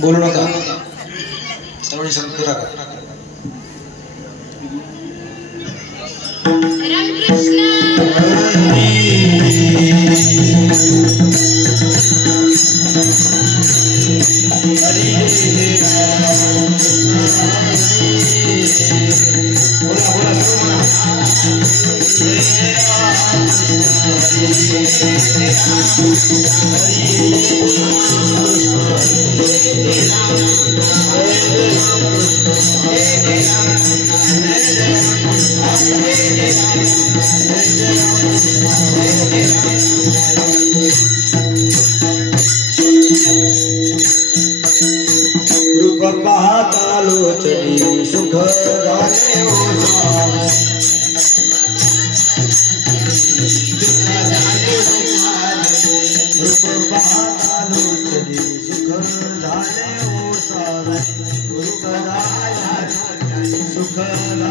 बोलू नका श्रवणी संपूर्ण रूप पाहता लोचनी सुख झाले रूप पाहता लोचनी सुख झाले सुख झाले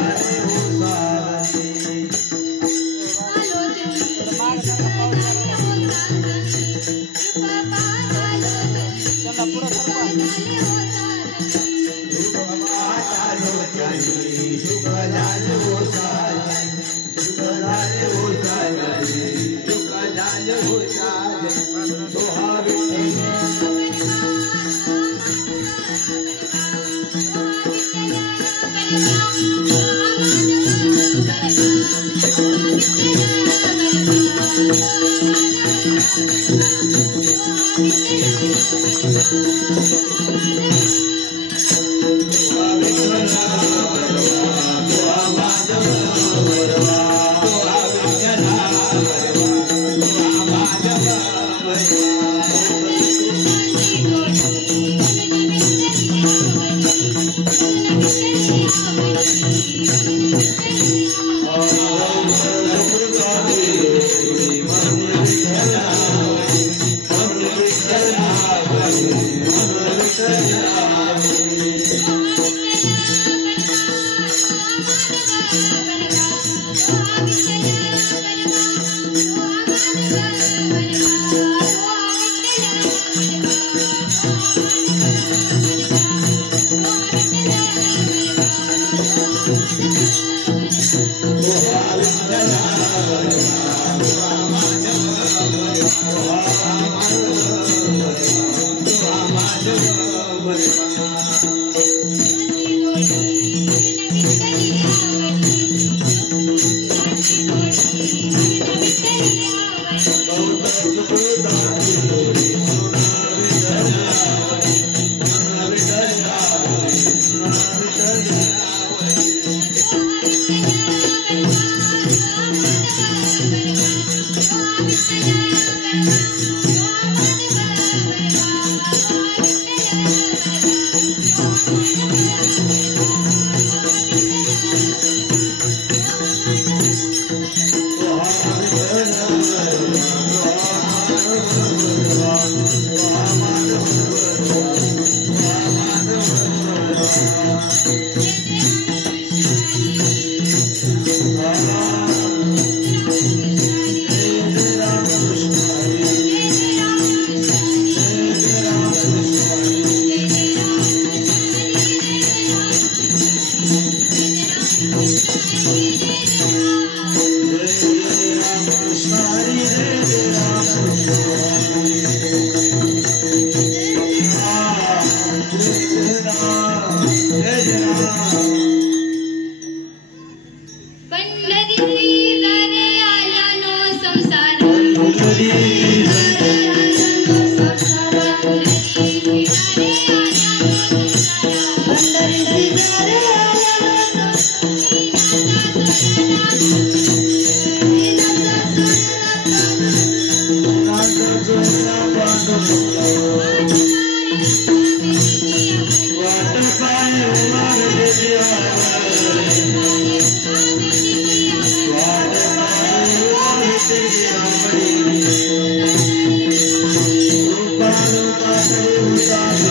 Bye.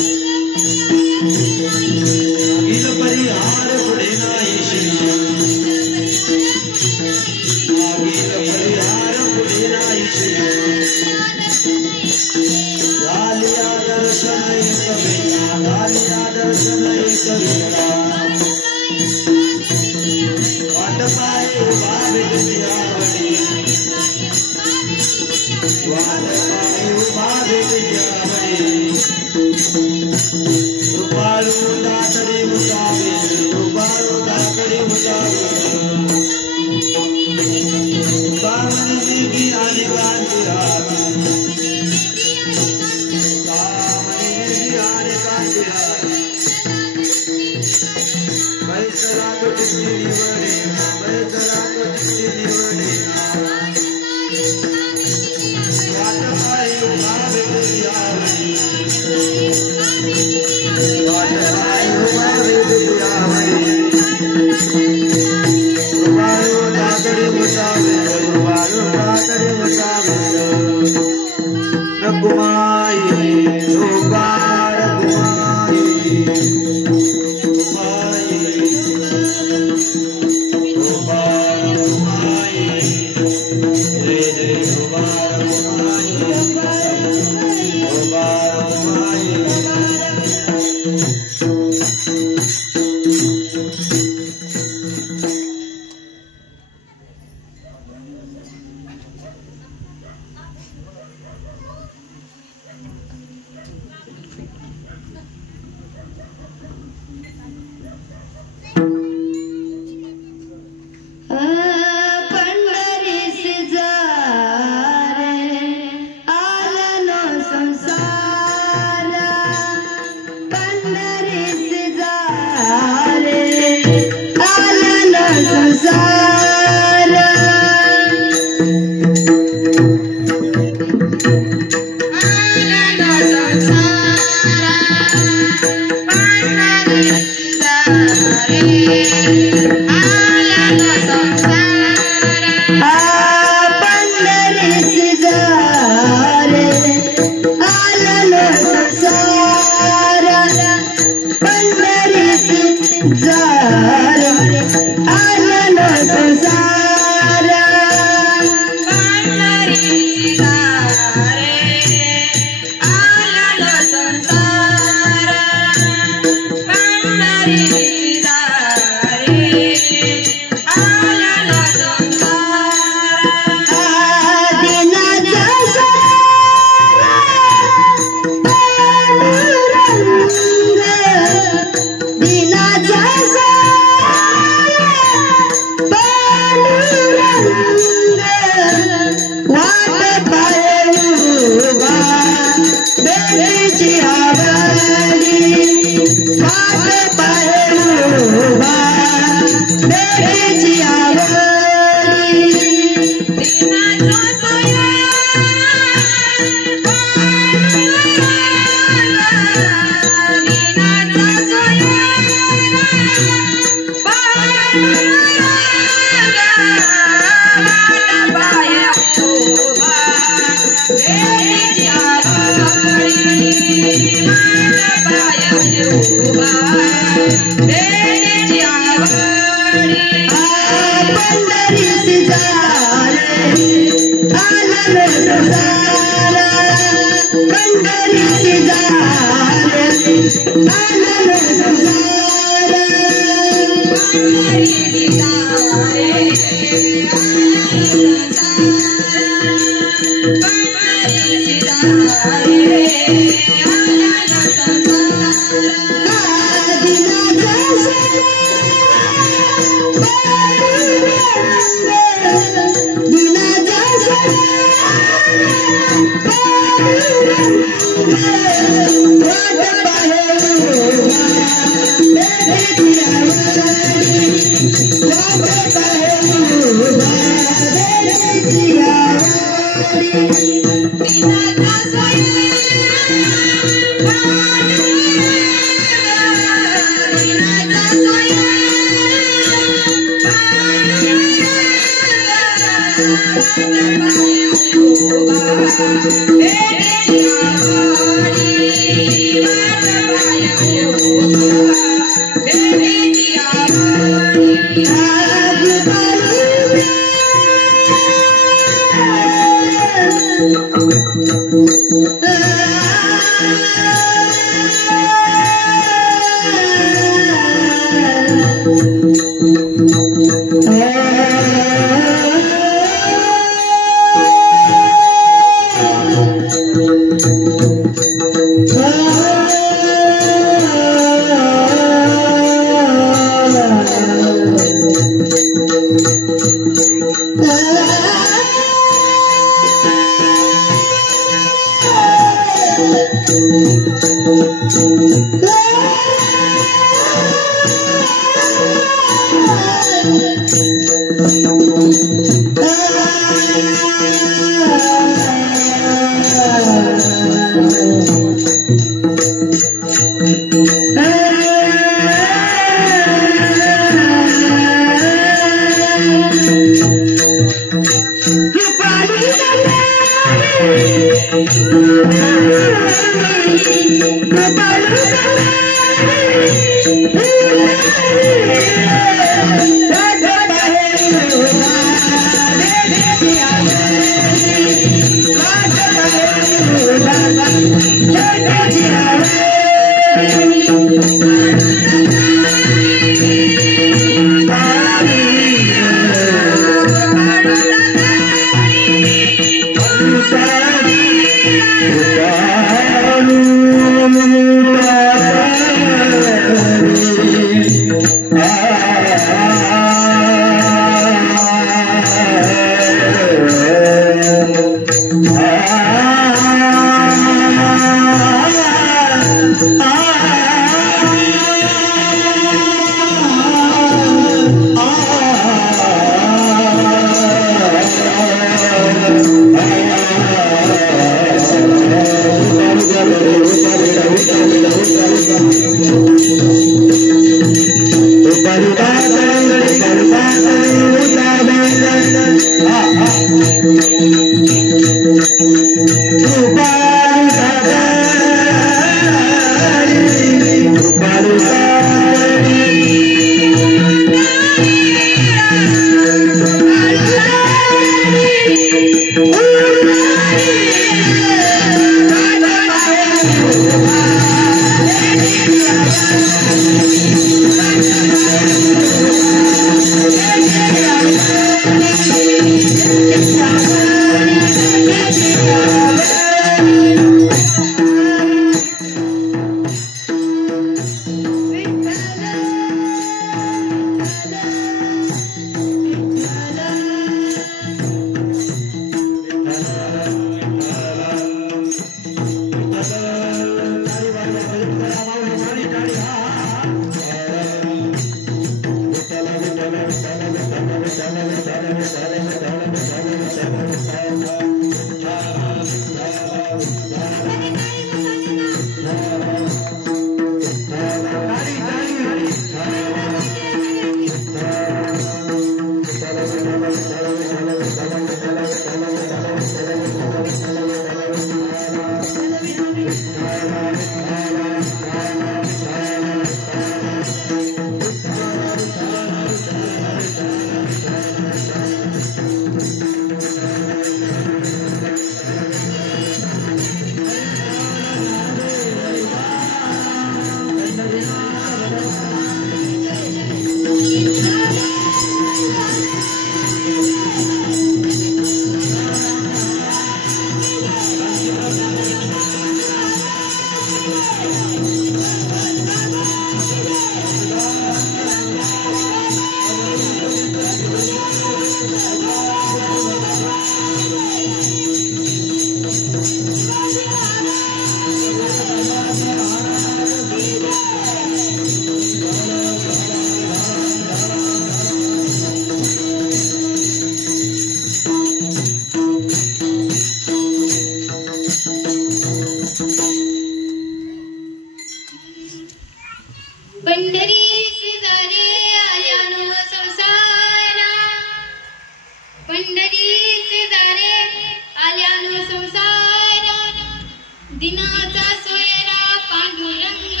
दिनाचा सोयरा पांडुरंग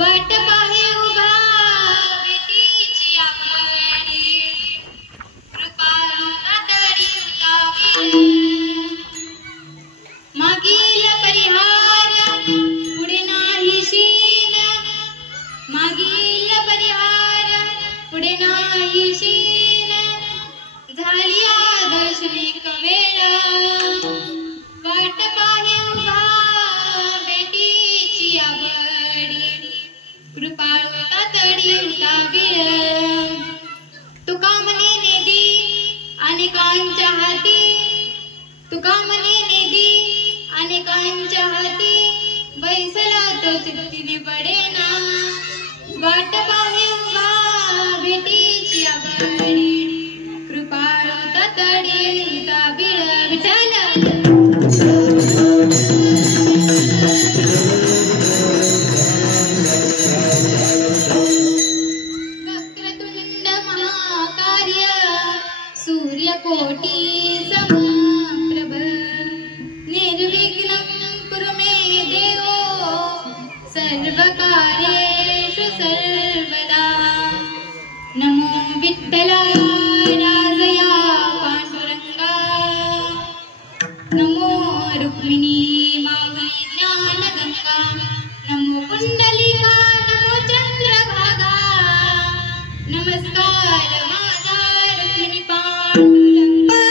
वाट पाहे उभा बेटीची आवडी कृपाळू तातडी उतावीर मागील परिहार पुढे नाही शीन मागील परिहार पुढे नाही शीन झाली दर्शनी कवेळ वाट पाहे उभा बेटीची आवडी कृपाळू तातडी उतावीर तुका मने नेदी अनेकांच्या हाती तुका मने नेदी अनेकांच्या हाती बैसला तो चित्तीने पडेना वाट पाहे उभा बेटीची आवडी कृपाळू तातडी उतावीर विठ्ठल वक्रतुंड महाकार्य सूर्यकोटी समप्रभ निर्विघ्नं कुरु मे देवो सर्वकार्येषु सर्वदा नमो विठ्ठलाय राजया पांडुरंगा नमो रुक्मिणी माऊली ज्ञानगंगा नमो पुंडलिका नमो चंद्रभागा नमस्कार माझा रुक्मिणी पांडुरंगा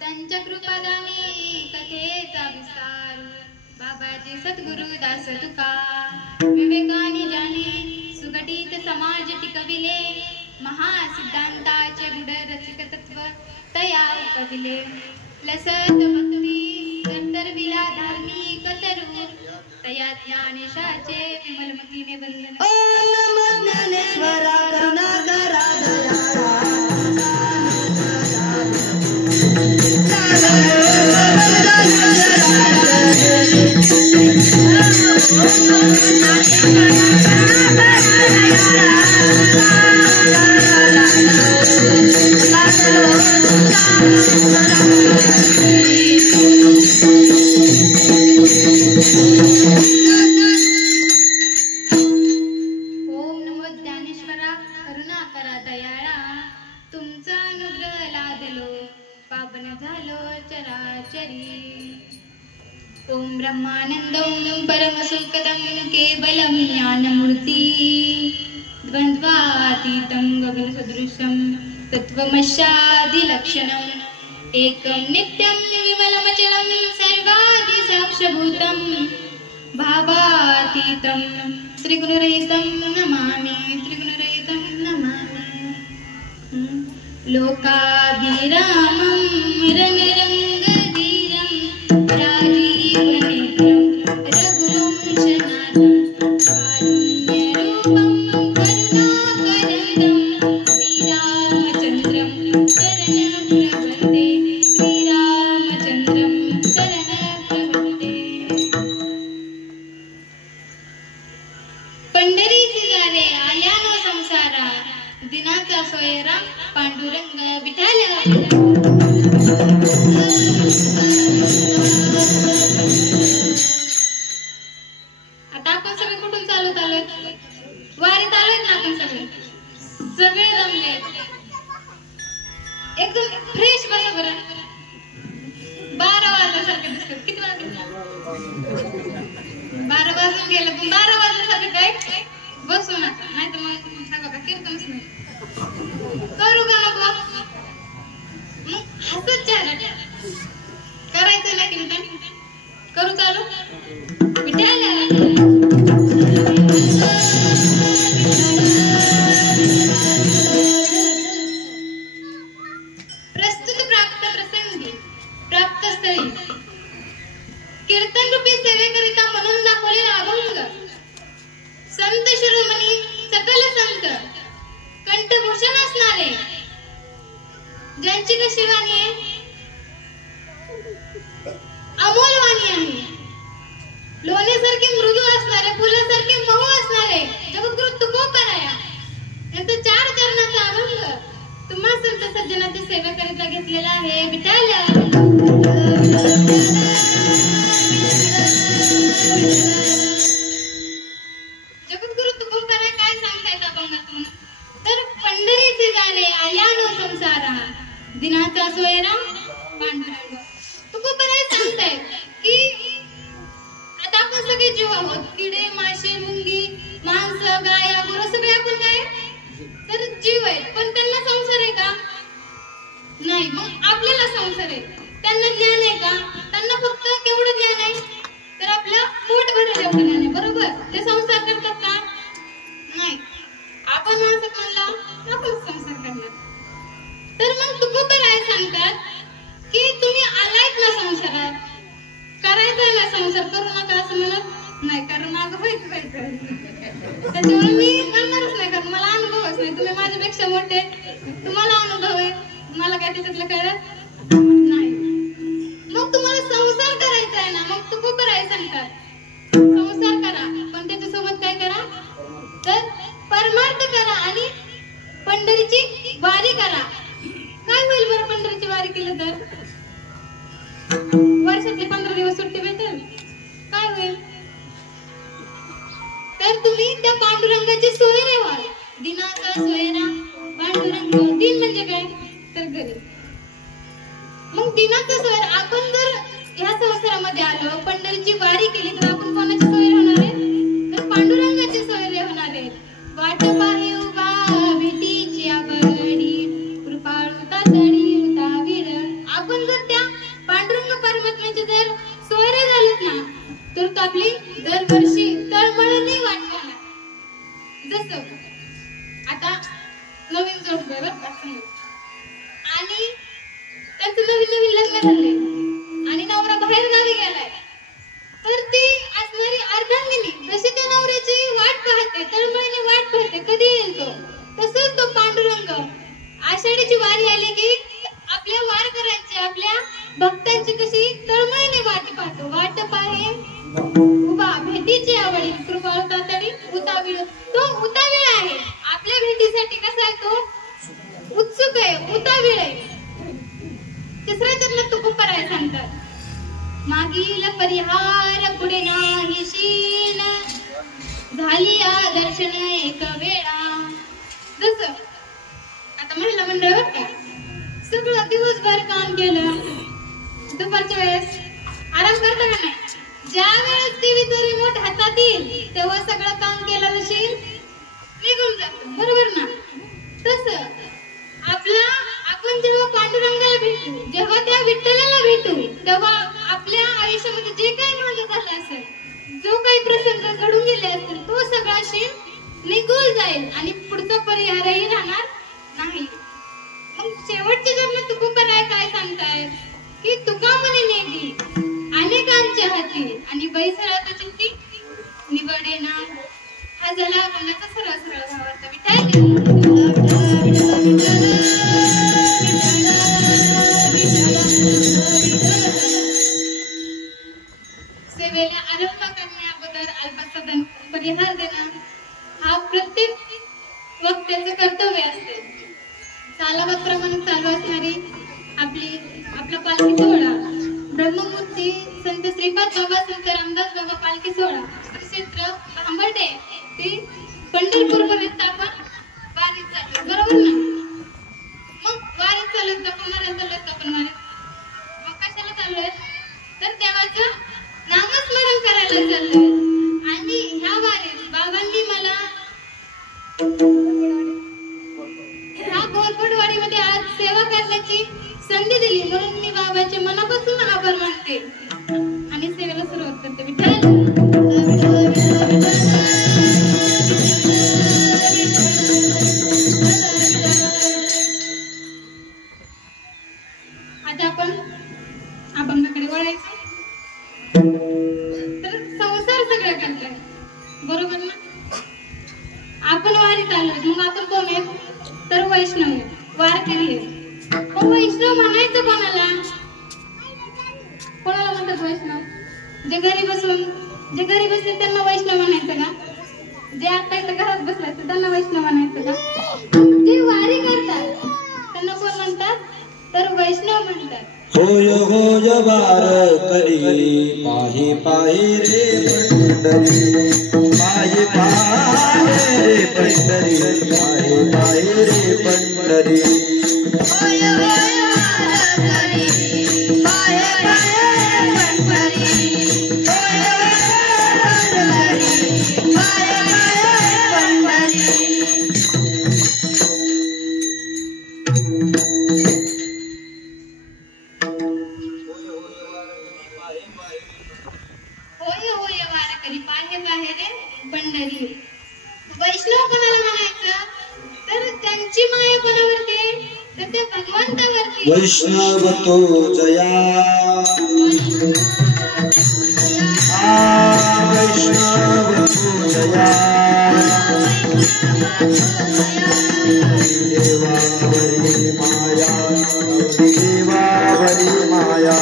त्यांच्या कृपादानी कथेचा विस्तार बाबाजी सद्गुरु दास तुका विवेकाने जाणे सुगठित समाज टिकविले महासिद्धांताचे गुढ रसिक तत्व तया कविले लसत भक्ती तरविला धार्मिक तरू तया ज्ञानेशाचे विमलमतीने वंदन ओम नमो ज्ञानेश्वरा करुणाकरा दयाळा ओम ब्रह्मानंदं परमसुखदं केवलं ज्ञानमूर्ति द्वन्द्वातीतं गगनसदृशं तत्त्वमस्यादिलक्षणम् एकं नित्यं विमलमचलं सर्वादिसाक्षभूतं भावातीतं त्रिगुणरहितं नमामि त्रिगुणरहितं नमामि लोकाभिरामं रणरङ्गधीरं राजीवनेत्रं रघुवंशनाथं कारुण्यरूपं करुणाकरन्दं श्रीरामचन्द्रं शरणप्रपद्ये श्रीरामचन्द्रं शरणप्रपद्ये. पंढरीची झाले आल्यानो संसारा दिनाचा सोयरा पांडुरंग विठाल. आता आपण सगळे कुठून चालत आलोय? वारीत आलोय ना आपण सगळे जमले एकदम फ्रेश बसा बरं. 12 वाजल्यासारखे दिसतात. किती वाजले? 12 वाजून गेले पण 12 वाजल्यासारखं काय बसू नका नाही तर मग हा बघा कीर्तनच नाही करू का नको मग हसत चेहरा करायचं ना कीर्तन करू चालू विठाल. प्रस्तुत प्राप्त प्रसंगी प्राप्त स्थळी कीर्तन रूपी सेवेकरिता म्हणून दाखवलेला अभंग संत शिरोमणी सकल संत कंठभूषण असणारे ज्यांची कशी वाणी आहे अमोल वाणी आहे. लोण्यासारखे मृदू असणारे फुलासारखे मऊ असणारे जगद्गुरु तुकोबराया यांचा 4 चरणाचा अभंग तुम्हा संत सज्जनाची सेवेकरिता घेतलेला आहे. विठाल. जगद्गुरु तुकोबराया काय सांगतायत अभंगातून तर पंढरीचे झाले आल्यानो संसारा दिनाचा सोयरा पांडुरंग. तुकोबराया सांगतायत की आता आपण सगळे जीव आहोत. किडे मासे मुंगी माणसं गाया गुरं सगळे आपण काय तर जीव आहेत पण त्यांना संसार आहे का? नाही. मग आपल्याला संसार आहे. त्यांना ज्ञान आहे का? त्यांना फक्त केवढं ज्ञान आहे तर आपलं पोट भरेल एवढं ज्ञान आहे. बरोबर. ते संसार करतात का? नाही. आपण माणसं म्हणला आपण संसार करणार. तर मग तुकोबराया सांगतात की तुम्ही आलायत ना संसारात करायचा ना संसार करू नका असं म्हणत नाही कारण माझं व्हायचं त्याच्यामुळे मी करणारच नाही कारण मला अनुभवच नाही. तुम्ही माझ्यापेक्षा मोठे तुम्हाला अनुभव आहे मला काय त्याच्यातलं कळत नाही. मग तुम्हाला संसार करायचा आहे ना मग तुकोबराया सांगतात संसार करा पण त्याच्यासोबत काय करा तर परमार्थ करा आणि पंढरीची वारी करा. काय होईल बरं पंढरीची वारी केलं तर वर्षातले 15 दिवस सुट्टी भेटेल. काय होईल तर तुम्ही त्या पांडुरंगाची सोयरे व्हाल. दिनाचा सोयरा पांडुरंग. दिन म्हणजे काय तर घरी. मग दिनाचा सोयरा आपण जर ह्या संसारामध्ये आलो पंढरीची वारी केली तर आपण कोणाची सोयरे होणार आहे तर पांडुरंगाची सोयरे होणार आहे. वाट पाहे उभा भेटीची आगडी कृपाळू तातडी उतावीड. आपण जर त्या पांडुरंग परमात्म्याचे जर सोयरे झालेत ना तर आपली दरवर्षी तळमळणी वाट होणार. जसं आता नवीन जोडपं आणि त्यांचं नवीन लग्न झालंय आणि नवरा बाहेर गावी गेलाय तर ती असणारी अर्धांगिनी जशी त्या नवऱ्याची वाट पाहते तळमळीने वाट पाहते कधी येईल तो तसंच तो पांडुरंग आषाढीची वारी आली की आपल्या वारकऱ्यांची आपल्या भक्तांची कशी तळमळीने वाट पाहतो. वाट पाहे उभा भेटीची आवडी कृपाळू तातडी उतावीळ. तो उतावीळ आहे आपल्या भेटीसाठी. कसा आहे तो उत्सुक आहे उतावीळ आहे. तिसऱ्या चरणात तुकोबराया सांगतात मागील परिहार पुढे नाही शीन झाली दर्शन एक वेळा. जसं आता महिला मंडळ का सगळं दिवसभर काम केलं दुपारच्या वेळेस आराम करता का नाही? ज्या वेळेस टीव्हीचा रिमोट हातात येईल तेव्हा सगळं काम केलं नशील निघून जातं. बरोबर ना? तसं आपण जेव्हा पांडुरंगाला भेटू जेव्हा त्या विठ्ठलाला भेटू तेव्हा आपल्या आयुष्यामध्ये जे काही मागे झालं असेल जो काही प्रसंग घडून गेले असतील तो सगळा निघून जाईल आणि पुढचा परिहारही राहणार नाही. मग म्हणतायत की तुका म्हणे नेदी अनेकांच्या हाती आणि बैसरा तो चित्ती निवडे ना. हा झाला अभंगाचा सरळ सरळ भावार्थ. सेवेला आरंभ करण्या अगोदर अल्पसा परिहार देणं हा प्रत्येक वक्त्याचं कर्तव्य असते. सालाबादप्रमाणे चालू असणारी आपला पालखी सोहळा ब्रह्ममूर्ती संत श्रीपाद बाबा संत रामदास बाबा पालखी सोहळा श्री क्षेत्र भांबर्डे ते पंढरपूर पर्यंत आपण वारीत चाललो, बरोबर ना? मग वारीत चालत आपण वारीत मग कशाला चाललोय तर देवाचं नामस्मरण करायला चाललोय. आणि ह्या वारीत बाबांनी मला ह्या घोरपडवाडीमध्ये आज सेवा करण्याची संधी दिली म्हणून मी बाबाचे मनापासून आभार मानते आणि सेवेला सुरुवात करते. विठ्ठल आता आपण अभंगाकडे वळायचं. तर संसार सगळं करताय, बरोबर ना? आपण वारीत आलोय मग आपण कोण आहे तर वैष्णव आहे, वारकरी आहे. वैष्णव म्हणायचं कोणाला म्हणतात वैष्णव? जे घरी बसले त्यांना वैष्णव म्हणायचं का? जे आता इथं घरात बसले त्यांना वैष्णव म्हणायचं का? जे वारी करतात त्यांना कोण म्हणतात तर वैष्णव म्हणतात. होय होय वारकरी पाही पाही रे पंढरी, पाही पाही रे पंढरी, पाही पाही रे पंढरी. होय होय वारकरी पाहे पाहे पंढरी, होय होय वारकरी पाहे पाहे पंढरी. होय होय वारकरी पाहे पाहे रे पंढरी. वैष्णव कोणाला म्हणायचं तर त्यांची माया कोणावरती तर ते भगवंतावरती. वैष्णव तो जया वैष्णव तो जया, देवावरी माया, देवावरी माया.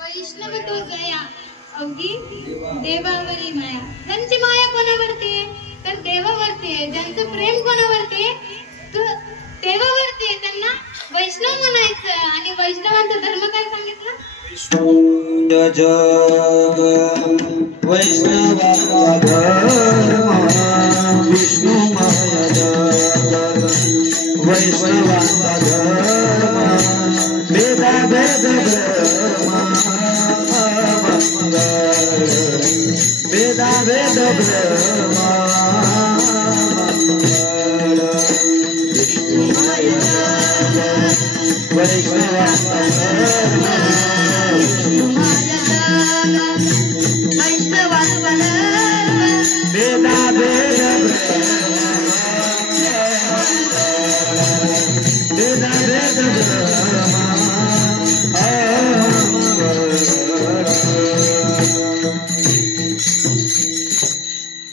वैष्णव तो जया अवघी देवावरी माया. ज्यांची माया कोणावरती तर देवावरती आहे. ज्यांचं प्रेम कोणावरती तर देवावरती, त्यांना वैष्णव म्हणायचं. आणि वैष्णवांचा धर्म काय सांगितलं? जग वैष्णवाचा धर्म, विष्णुमय जग वैष्णवाचा धर्म, भेदा भेद ब्रह्म मंगळ, भेदा भेद ब्रह्म मंगळ. विष्णुमय जग वैष्णवाचा धर्म, भेदा भेद भेदा भेद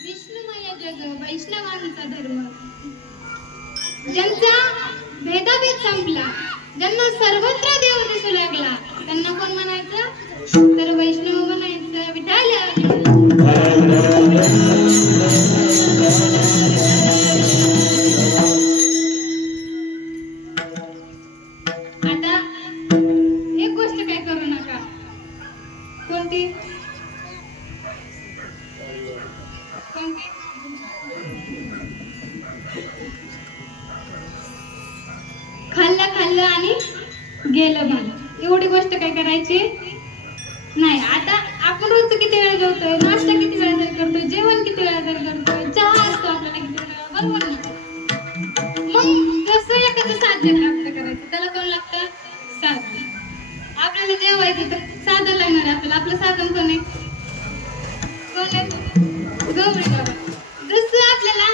विष्णुमय जग वैष्णवांचा धर्म. ज्यांचा भेदाभेद संपला, ज्यांना सर्वत्र देव दिसू लागला, त्यांना कोण म्हणायचं तर वैष्णव म्हणायचं. विठ्ठल कोणती? खाल्लं आणि गेलं भान. एवढी गोष्ट काय करायची नाही. आता आपण रोज किती वेळा जेवतोय, नाश्ता किती वेळा तरी करतोय, जेवण किती वेळा तरी करतोय, चहा असतो आपल्याला किती वेळा, बरोबर ना? मग जसं एखादं साध्य प्राप्त करायचं त्याला कोण लागतं? साधन. आपल्याला जेवायचं तर साधन लागणार आहे आपल्याला. आपलं साधन कोण आहे? कोण आहे? गवळी बाबा. जसं आपल्याला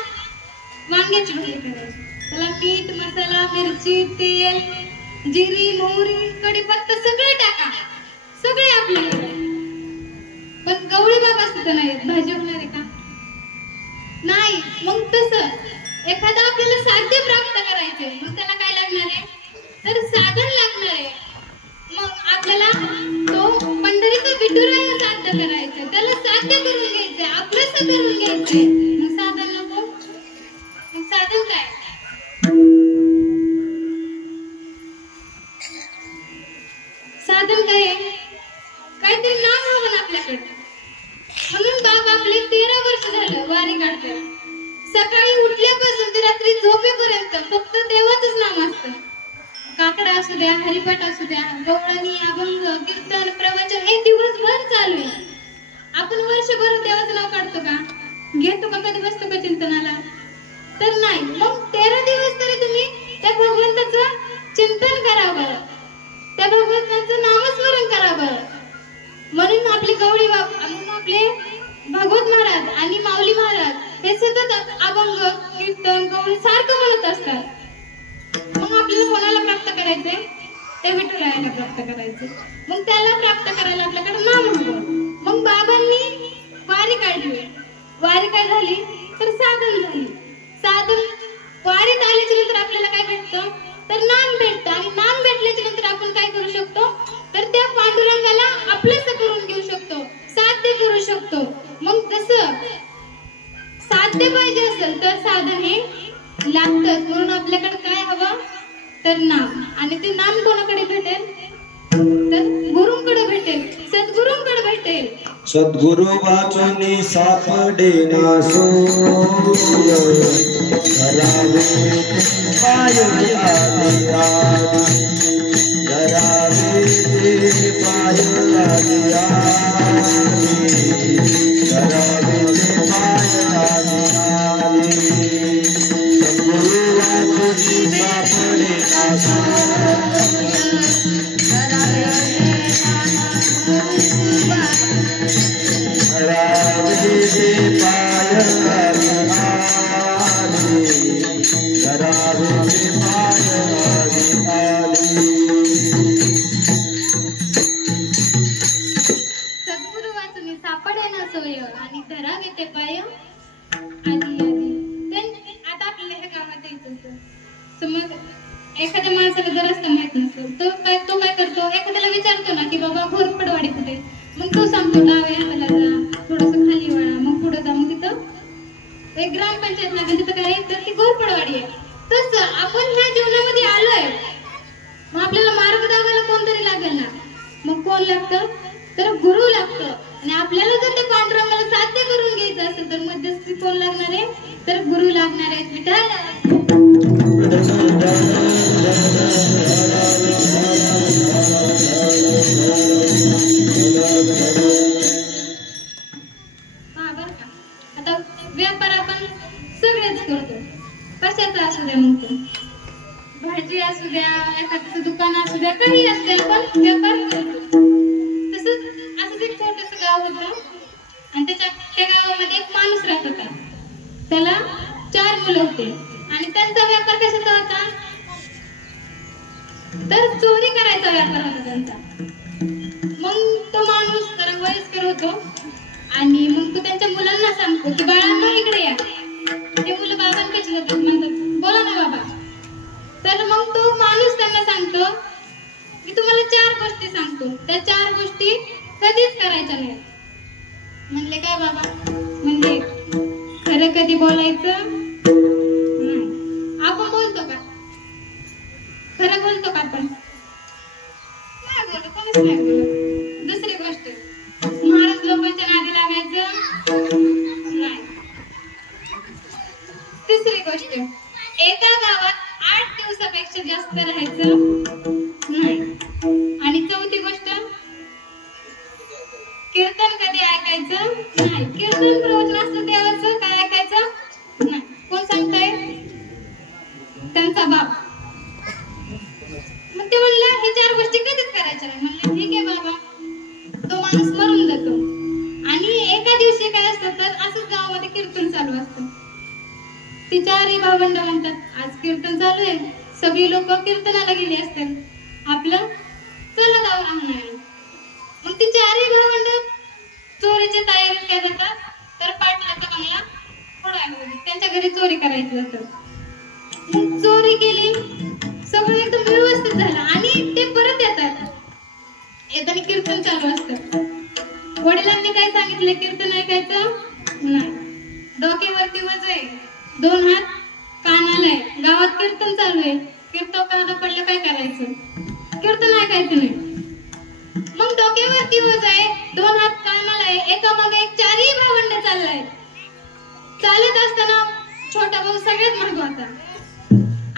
वांग्याची भाजी करायची, त्याला मीठ, मसाला, मिरची, तेल, जिरी, मोहरी, कढीपत्ता सगळे टाका, सगळे आपल्याकडे. पण गवळी बाबा सुद्धा नाही, भाजी होणार आहे का? नाही. मग तसं एखादं आपल्याला साध्य प्राप्त करायचंय, मग त्याला काय लागणार आहे? तर साधन लागणार आहे. मग आपल्याला तो पंढरीचा विठुराया साध्य करायचं, त्याला साध्य करून घ्यायचंय, आपलंसं करून घ्यायचंय. मग साधन नको? मग साधन काय? साधन काय आहे? काहीतरी नाम हवं आपल्याकडे. म्हणून बाबा आपले 13 वर्ष झालं वारी काढतात. सकाळी उठल्यापासून ते रात्री झोपेपर्यंत फक्त देवाचंच नाम असतं. काकडा असू द्या, हरिपाठ असू द्या, गवळणी, अभंग, कीर्तन, प्रवचन हे दिवसभर चालू आहे. आपण वर्षभर देवाचं नाव काढतो का? घेतो का? कधी बसतो का चिंतनाला? तर नाही. मग 13 दिवस तरी तुम्ही त्या भगवंताचं चिंतन करावं, त्या भगवंताचं नामस्मरण करावं. म्हणून आपले गवळी बाबा, म्हणून आपले भागवत महाराज आणि माऊली महाराज हे सतत अभंग, कीर्तन, गवळी सारखं म्हणत असतात. मग आपल्याला कोणाला प्राप्त करायचंय? ते विठुरायाला प्राप्त करायचे. मग त्याला प्राप्त करायला आपल्याकडे नाम हवं. मग बाबांनी वारी काढली. वारी काय झाली? तर साधन झाली. साधन वारीत आल्याच्या नंतर आपल्याला काय भेटतं? तर नाम भेटतं. आणि नाम भेटल्याच्या नंतर आपण काय करू शकतो? तर त्या पांडुरंगाला आपलंसं करून घेऊ शकतो, साध्य करू शकतो. मग जसं साध्य पाहिजे असेल तर साधन हे लागतंच. म्हणून आपल्याकडे काय हवं? तर नाम. आणि ते नाम कोणाकडे भेटेल? तर गुरुंकडे भेटेल, सद्गुरूंकडे भेटेल. सद्गुरु वाचनी सापडेना सोय, धरावे पाय आदी आदी, धरावे पाय आदी आदी, धरावे पाय आदी आदी. सद्गुरु वाचनी सापडेना सोय, सद्गुरु वाचून सापडेना सोय आणि धरावे ते पाय आधी आधी. आता आपल्याला ह्या गावात यायचं होतं. मग एखाद्या माणसाला जर रस्ता माहित नसेल तो काय करतो? एखाद्याला विचारतो ना की बाबा घोरपडवाडी कुठे? मग तो सांगतो डाव्या हाताला जा, थोडस खाली वळा, मग पुढे जा. मग तिथं एक ग्रामपंचायत लागेल, तिथं काय तर ती घोरपडवाडी आहे. तसं आपण ह्या जीवनामध्ये आलोय, मग आपल्याला मार्ग दाखवायला कोणतरी लागेल ना. मग कोण लागतं? तर गुरु लागतं. आणि आपल्याला जर त्या पांडुरंगाला साध्य करून घ्यायचं असेल तर मध्यस्थी कोण लागणार आहे? तर गुरु लागणार आहे. विठ्ठल आता व्यापार आपण सगळेच करतो. कशाचा असू द्या, मग तो भाजी असू द्या, एखादं दुकान असू द्या, काही असू द्या, आपण व्यापार करतो. तसंच असंच एक छोटस गाव होतं आणि त्या गावामध्ये एक माणूस राहत होता. त्याला 4 मुलं होते आणि त्यांचा व्यापार कशाचा होता? तर चोरी करायचा व्यापार होता त्यांचा. मग तो माणूस जरा वयस्कर होतो आणि मग तो त्यांच्या मुलांना सांगतो की बाळांनो इकडे या. ते मुलं बाबांकडे जातात, म्हणतात बोला ना बाबा. तर मग तो माणूस त्यांना सांगतो मी तुम्हाला 4 गोष्टी सांगतो, त्या 4 गोष्टी कधीच करायच्या नाहीत. म्हणले काय बाबा? म्हणजे खरं कधी बोलायचं नाही. आपण बोलतो का? खरं बोलतो का आपण? नाही बोलतो, कोणीच नाही बोलत. दुसरी गोष्ट, महाराज लोकांच्या नादी लागायचं नाही. नाही. कीर्तन प्रवचन असलं देवाचं काय ऐकायचं नाही. कोण सांगताय? त्यांचा बाप. मग ते म्हणले हे 4 गोष्टी कधीच करायच्या नाही. म्हणले ठीक आहे बाबा. तो माणूस मरून जातो आणि एका दिवशी काय असतं तर असंच गावामध्ये कीर्तन चालू असतं. ती 4ही भावंड म्हणतात आज कीर्तन चालू आहे. सगळी लोक कीर्तनाला गेली असतील. आपलं चला जाऊ आणायला. मग ती 4ही भावंड चोरीच्या तयारीत काय जातात तर पाटलाचा बंगला फोडायला त्यांच्या घरी चोरी करायची जातं. मग चोरी केली. सगळं एकदम व्यवस्थित झालं आणि ते परत येतात. येताना कीर्तन चालू असतं. वडिलांनी काय सांगितलं कीर्तन ऐकायचं नाही. डोक्यावरती वज आहे, 2 हात कानाला आहे. गावात कीर्तन चालू आहे. कीर्तकाला पडलं काय करायचं? कीर्तन ऐकायचं नाही. मग डोक्यावरती वज आहे, 2 हात कानाला आहे. एका मागे एक 4ही भावंड चाललाय. चालत असताना छोटा भाऊ सगळ्यात मागे होता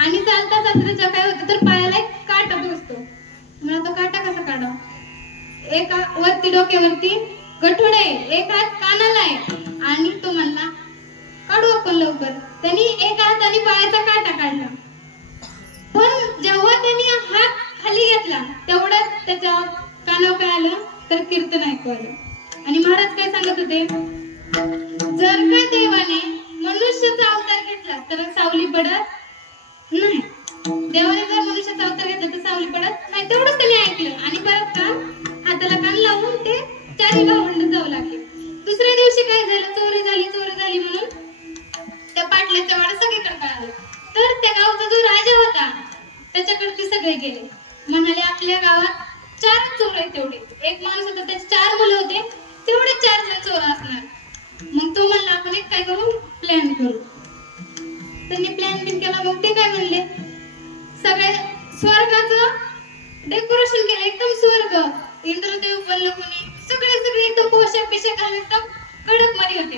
आणि चालता सासऱ्याच्या काय होतं तर पायाला एक काटा बसतो. मला तो काटा कसा काढा? एका वरती डोक्यावरती गठोड आहे, एक हात कानाला आहे आणि तो म्हणला काढू आपण लवकर. त्यांनी एका हाताने पायाचा काटा काढला. पण जेव्हा त्यांनी हात खाली घेतला तेवढ्यात त्याच्या कानावर काय आलं तर कीर्तन ऐकू आलं. आणि महाराज काय सांगत होते? जर का देवाने मनुष्याचा अवतार घेतला तर सावली पडत नाही. देवाने जर मनुष्याचा अवतार घेतला तर सावली पडत नाही. तेवढंच त्यांनी ऐकलं आणि परत का हाताला कान लावून ते 4ही भावंड जाऊ लागले. दुसऱ्या दिवशी काय झालं? चोरी झाली म्हणून त्या पाटल्याच्या वाडा सगळीकडे कळालं. तर त्या गावचा जो राजा होता त्याच्याकडे ते सगळे गेले. म्हणाले आपल्या गावात 4 चोर आहेत. तेवढे एक माणूस होता त्याचे 4 मुलं होते. तेवढे 4 जण चोर असणार. मग तो म्हणला आपण एक काय करू प्लॅन करू. त्यांनी प्लॅन बिन केला. मग ते काय म्हणले सगळे स्वर्गाचं डेकोरेशन केलं एकदम स्वर्ग. इंद्रदेव बनलं कोणी सगळे एकदम पोशाख पिशाख घालून एकदम कडक मध्ये होते.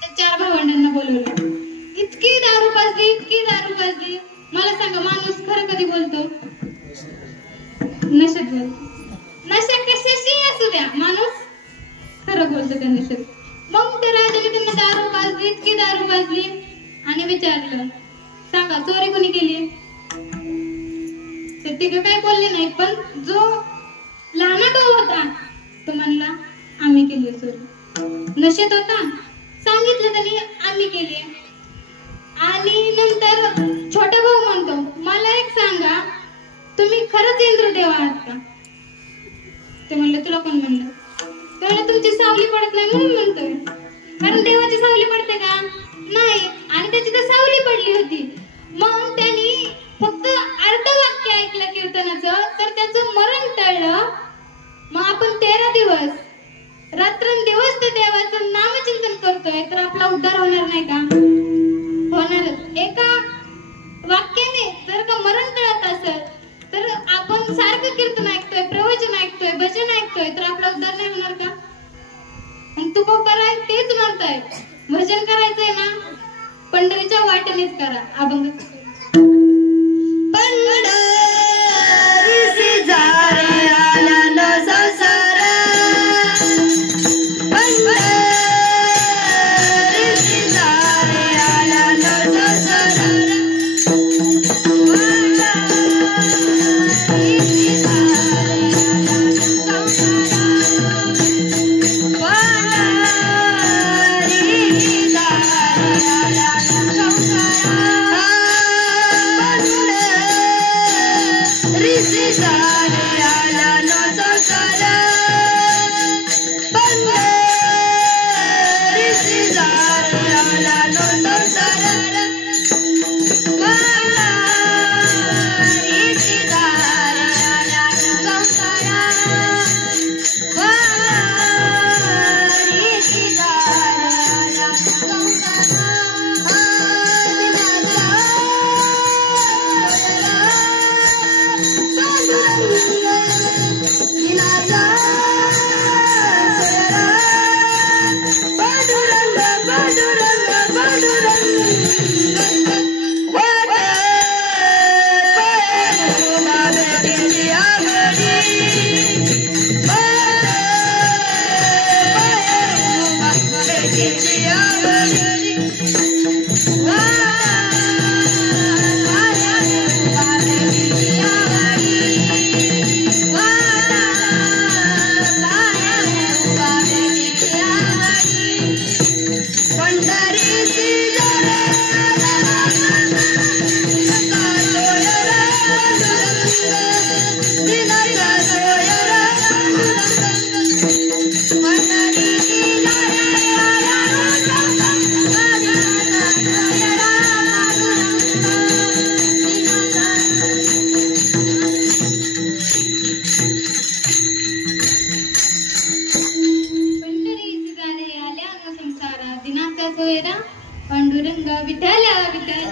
त्या 4 भावंडांना बोलवलं. इतकी दारू पाजली. मला सांगा माणूस खरं कधी बोलतो? नशेत बोलतो. नशा कशाशी असू द्या माणूस खरं बोलतो त्या नशेत. मग त्या राजाने त्यांना दारू पाजली, इतकी दारू पाजली आणि विचारलं सांगा चोरी कोणी केली? ते तिघं काय बोलले नाही. पण जो लहाना भाऊ होता तो म्हणला आम्ही केली चोरी. नशेत होता सांगितलं त्यांनी आम्ही केली. आणि नंतर छोटा भाऊ म्हणतो मला एक सांगा तुम्ही खरंच इंद्रदेव आहात का? ते म्हणले तुला कोण म्हणलं? ते म्हणले तुमची सावली पडत नाही म्हणून म्हणतोय. कारण देवाची सावली पडते का? नाही. आणि त्याची तर सावली पडली होती. मग त्यांनी फक्त अर्ध वाक्य ऐकलं कीर्तनाचं तर त्याचं मरण टळलं. मग आपण 13 दिवस रात्रंदिवस त्या देवाचं नामचिंतन करतोय तर आपला उद्धार होणार नाही का? होणारच. एका वाक्याने जर का मरण टळत असेल तर आपण सारखं कीर्तन ऐकतोय, प्रवचन ऐकतोय, भजन ऐकतोय तर आपला उद्धार नाही होणार का? आणि तू आहे तेच म्हणताय भजन करायचंय ना पंढरीच्या वाटेनेच करा. अभंग Ah पांडुरंगा विठ्ठला विठ्ठला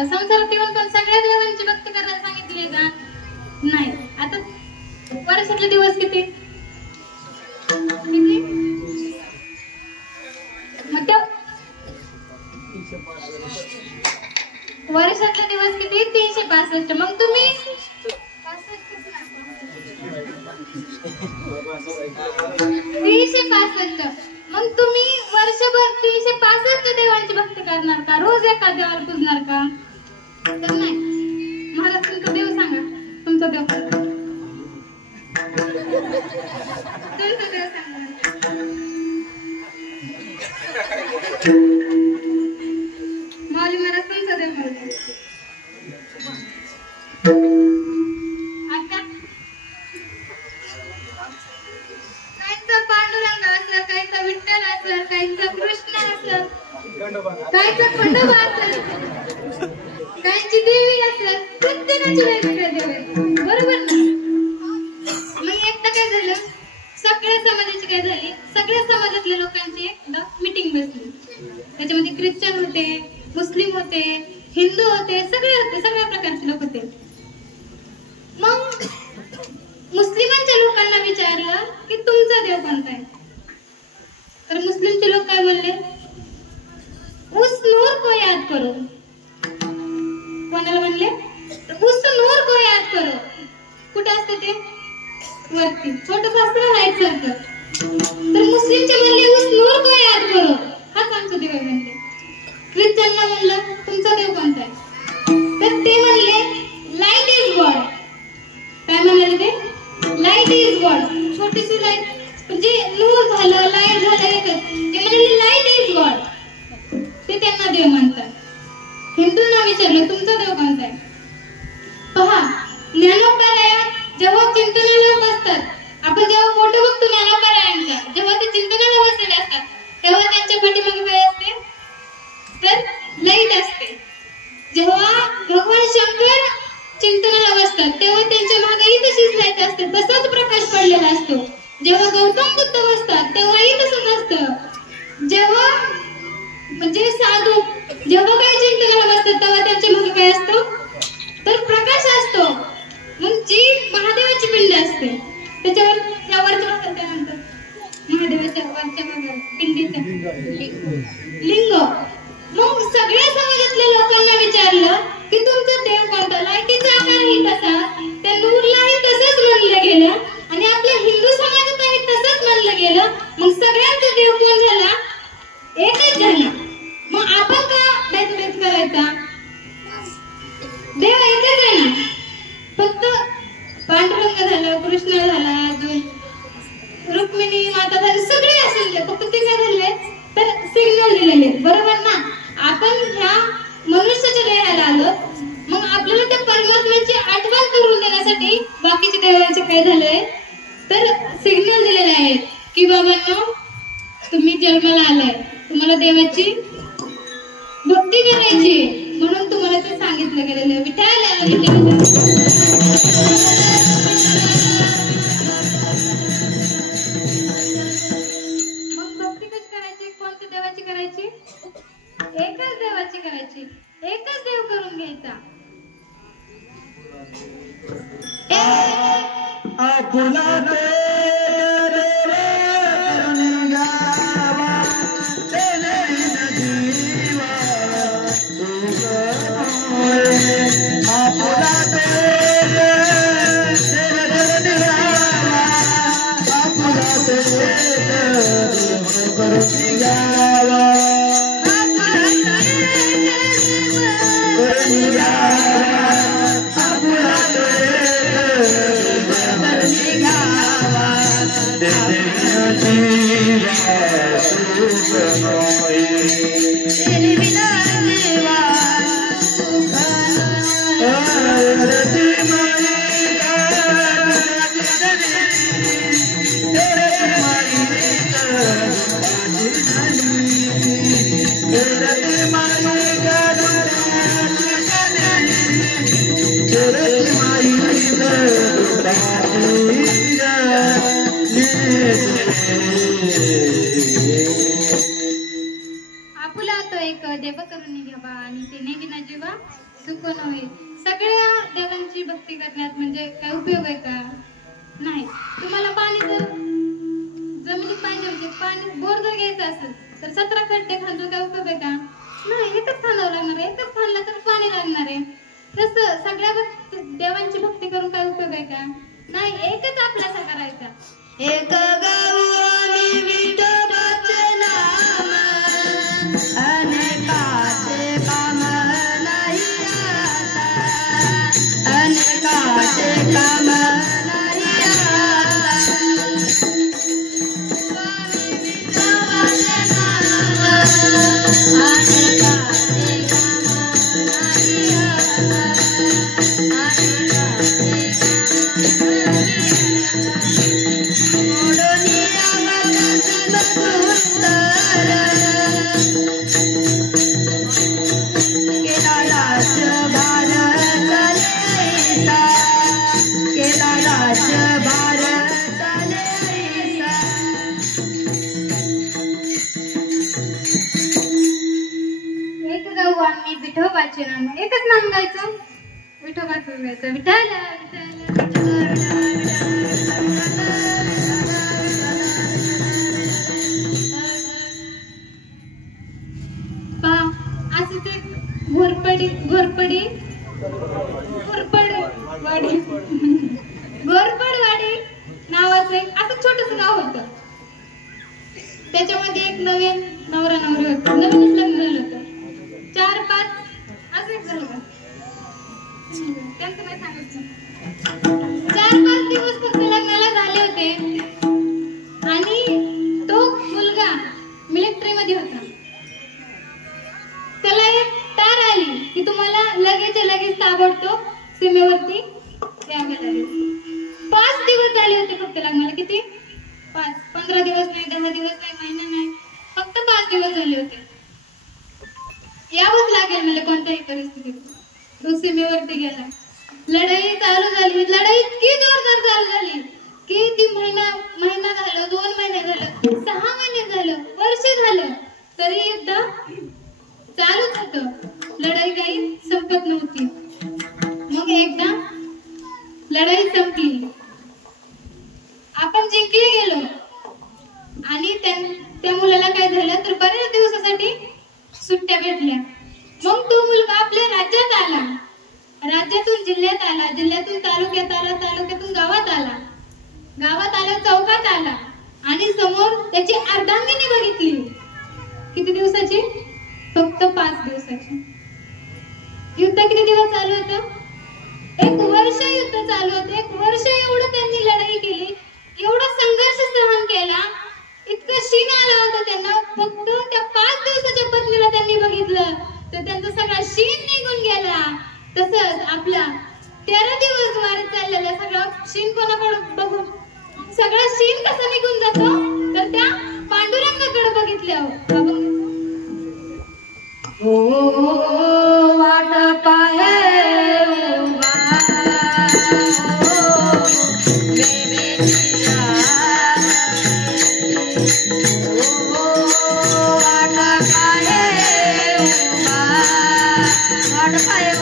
संसारात येऊन पण सगळ्या देवांची भक्ती करायला सांगितले का नाही. आता वर्षातले दिवस किती किती मग वर्षातले दिवस किती 365. मग तुम्ही 365 मग तुम्ही वर्षभर 365 देवांची भक्ती करणार का? रोज एका देवाला पूजणार का? तर नाही. महाराज तुमचा देव सांगा. तुमचा देव तुमचा देव सांगा. माऊली महाराज तुमचा देव म्हणतो. आता काहींचा पांडुरंग असला, काहींचा विठ्ठल असला, काहींचा कृष्ण असला, काहींचा खंडोबा असला, काहींची देवी असला. प्रत्येकाची वेगवेगळी देव आहे. बरोबर ना? मग एकदा काय झालं, सगळ्या समाजाची काय झाली, सगळ्या समाजातल्या लोकांची एकदा मीटिंग बसली. त्याच्यामध्ये ख्रिश्चन होते, मुस्लिम होते, हिंदू होते, सगळे होते, सगळ्या प्रकारचे लोक होते. मग मुस्लिमांच्या लोकांना विचारलं की तुमचा देव कोणता आहे? तर मुस्लिमचे लोक काय बोलले, उस नूर को याद करो. कोणाला म्हणले, उस नूर को याद करो. कुठे असते ते? वरती छोटस असतं लाईट सारखं. तर मुस्लिमचे म्हणले उस नूर को याद करो, हाच आमचा देव म्हणले. ख्रिश्चनला म्हणलं तुमचा देव कोणता आहे? तर ते म्हणले लाईट इज गॉड. काय म्हणाले ते? Light is God. छोटीशी लाईट म्हणजे नूर झालं, लाईट झालं एकच. ते म्हणाले लाईट इज गॉड. ते त्यांना देव म्हणतात. हिंदूंना विचारलं तुमचा देव कोणता आहे? पहा, ज्ञानोपालयात जेव्हा चिंतनाला बसतात, आपण जेव्हा फोटो बघतो ज्ञानोपालयांचा, जेव्हा ते चिंतनाला बसलेले असतात तेव्हा त्यांच्या पाठीमागे काय असते? तर लाईट असते. जेव्हा भगवान शंकर चिंतनाला बसतात तेव्हा त्यांच्या मागेही तशीच लाईट असते, तसाच प्रकाश पडलेला असतो. जेव्हा गौतम बुद्ध बसतात तेव्हाही तसंच असतं. जेव्हा म्हणजे साधू जेव्हा काही चिंतनाला बसतात तेव्हा त्यांच्या मागे काय असतो? तर प्रकाश असतो. मग जी महादेवाची पिंड असते त्याच्यावर त्यावरच्या भागात काय म्हणतात? महादेवाच्या वरच्या भागात पिंडीचं लिंग. मग सगळ्या समाजातल्या लोकांना विचारलं की तुमचा देव कोणता? लाईटीचा आकारही तसा, त्या नूरलाही तसंच म्हणलं गेलं आणि आपल्या हिंदू समाजातही तसंच म्हणलं गेलं. मग सगळ्यांचा देव कोण झाला? एकच झाला. मग आपण का भेदभेद करायचा? देव एकच आहे ना. फक्त पांडुरंग झाला, कृष्ण झाला, अजून रुक्मिणी माता झाली, सगळे असेल. फक्त ते काय झाले तर सिग्नल दिलेले. बरोबर ना? आपण ह्या मनुष्याच्या देहाला आलो. मग आपल्याला त्या परमात्म्याची आठवण करून देण्यासाठी बाकीचे देवांचे काय झालंय तर सिग्नल दिलेले आहेत की बाबांनो तुम्ही जन्माला आलाय, तुम्हाला देवाची भक्ती करायची म्हणून तुम्हाला ते सांगितलं गेलेलं. विठ्ठल घ्यायचा. आपुला आपुला तो एक देव करून घ्यावा आणि ते नेगिना जीवा सुख नव्हे. सगळ्या देवांची भक्ती करण्यात म्हणजे काय उपयोग आहे का? नाही. तुम्हाला पाणी जर जमिनीत पाहिजे म्हणजे पाणी बोर जर घ्यायचं असेल तर 17 खड्डे खांदून काय उपयोग आहे का? नाही. एकच खांदावं लागणार आहे. एकच खांदला तर पाणी लागणार आहे. तसं सगळ्या देवांची भक्ती करून काय उपयोग आहे का? नाही. एकच आपल्यासा करायचा. एक गाऊ आम्ही विठोबाचे नाम अनेकाचे काम नाही आता अनेकाचे काम नाही आता स्वामी विठोबाचे नाम अनेकाचे काम नाही एक गाऊ आम्ही विठोबाचे नाम. एकच नाम गायचं. विठोबाचं गायचं. विठाला असं ते घोरपडी घोरपडवाडी नावाचं एक असं छोटस गाव होतं. त्याच्यामध्ये एक नवीन नवरा नवरी होतं. नवीनच लग्न झालं होतं. 4-5 असंच झालं का? त्यांचं नाही सांगितलं. 4-5 दिवस फक्त लग्नाला झाले होते आणि तो मुलगा मिलिटरी मध्ये होता. त्याला एक तार आली की तुम्हाला लगेच ताबडतोब सीमेवरती यावे लागेल. 5 दिवस झाले होते फक्त लग्नाला. किती? 5. 15 दिवस नाही, 10 दिवस नाही, महिना नाही, फक्त 5 दिवस झाले होते. यावंच लागेल मला कोणत्याही परिस्थितीत. तो सीमेवरती गेला. लढाई चालू झाली. लढाई इतकी जोरदार चालू झाली की ती महिना झालं, 2 महिने झालं, 6 महिने झालं, वर्ष झालं तरी युद्ध चालूच होतं. लढाई काही संपत नव्हती. मग एकदा लढाई संपली. आपण जिंकले गेलो आणि त्या मुलाला काय झालं तर बऱ्याच दिवसासाठी सुट्ट्या भेटल्या. मग तो मुलगा आपल्या राज्यात आला. राज्यातून जिल्ह्यात आला. जिल्ह्यातून तालुक्यात आला. तालुक्यातून गावात आला. गावात आला चौकात आला आणि समोर त्याची अर्धांगिनी बघितली. किती दिवसाची? फक्त 5 दिवसाची. युद्ध किती दिवस चालू होतं? 1 वर्ष युद्ध चालू होतं. 1 वर्ष एवढं त्यांनी लढाई केली. एवढा संघर्ष सहन केला. इतकं शीण आला होता त्यांना. फक्त त्या 5 दिवसाच्या पत्नीला त्यांनी बघितलं तर त्यांचा सगळा शीण निघून गेला. तसंच आपला 13 दिवस वारीत चाललेला सगळा शीण कोणाकडे बघून सगळा शीण कसा निघून जातो तर त्या पांडुरंगाकडे बघितल्यावर. वाट पाये उभा वाट पाये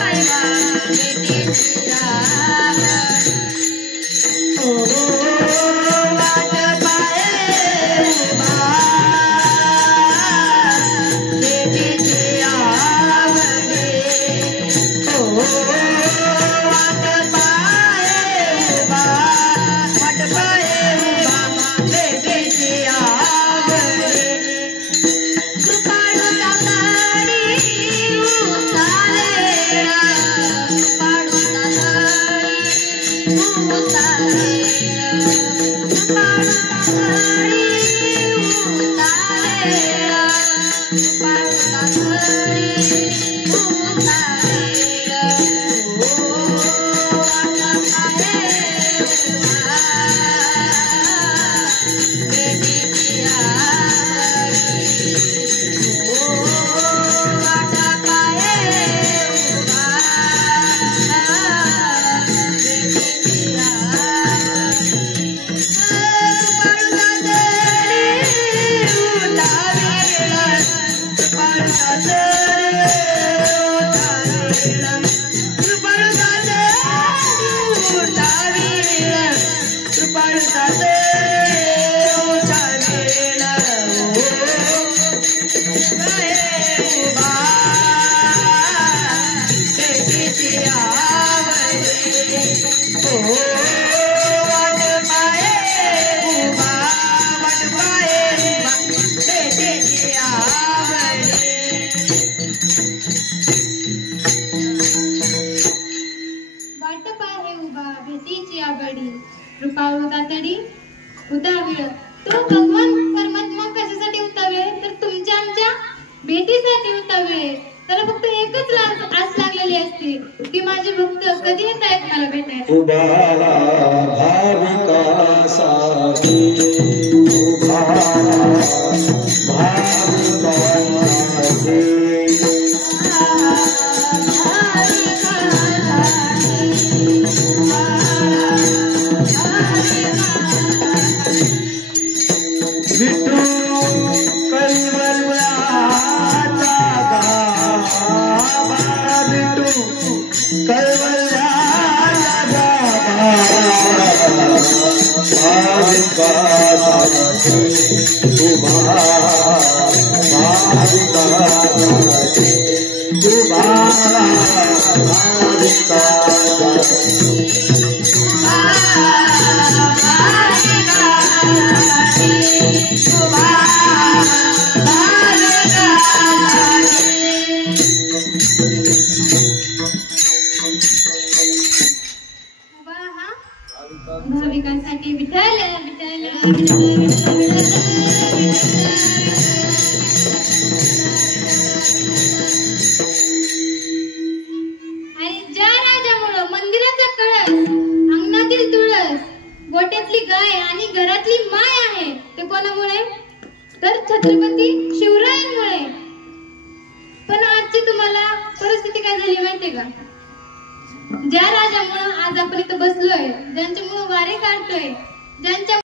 भगवान परमात्मा कशासाठी उतावले तर तुमच्या आमच्या भेटीसाठी उतावले. त्याला फक्त एकच आस लागलेली असते की माझे भक्त कधी येत आहेत मला भेटायला. उभा भाविकासाठी उभा विठू कैवल्याचा गाभा विठू कैवल्याचा गाभा भाविकासाठी उभा भाविकासाठी उभा भाविकांसाठी विठ्ठल विठ्ठल विठ्ठल. आणि ज्या राजामुळं मंदिराचा कळस, अंगणातील तुळस, गोट्यातली गाय आणि घरातली माय आहे ते कोणामुळे तर छत्रपती शिवरायांमुळे. पण आजची तुम्हाला परिस्थिती काय झाली माहितीये का? ज्या राजामुळं आज आपण इथं बसलोय, ज्यांच्यामुळं वारे काढतोय, ज्यांच्या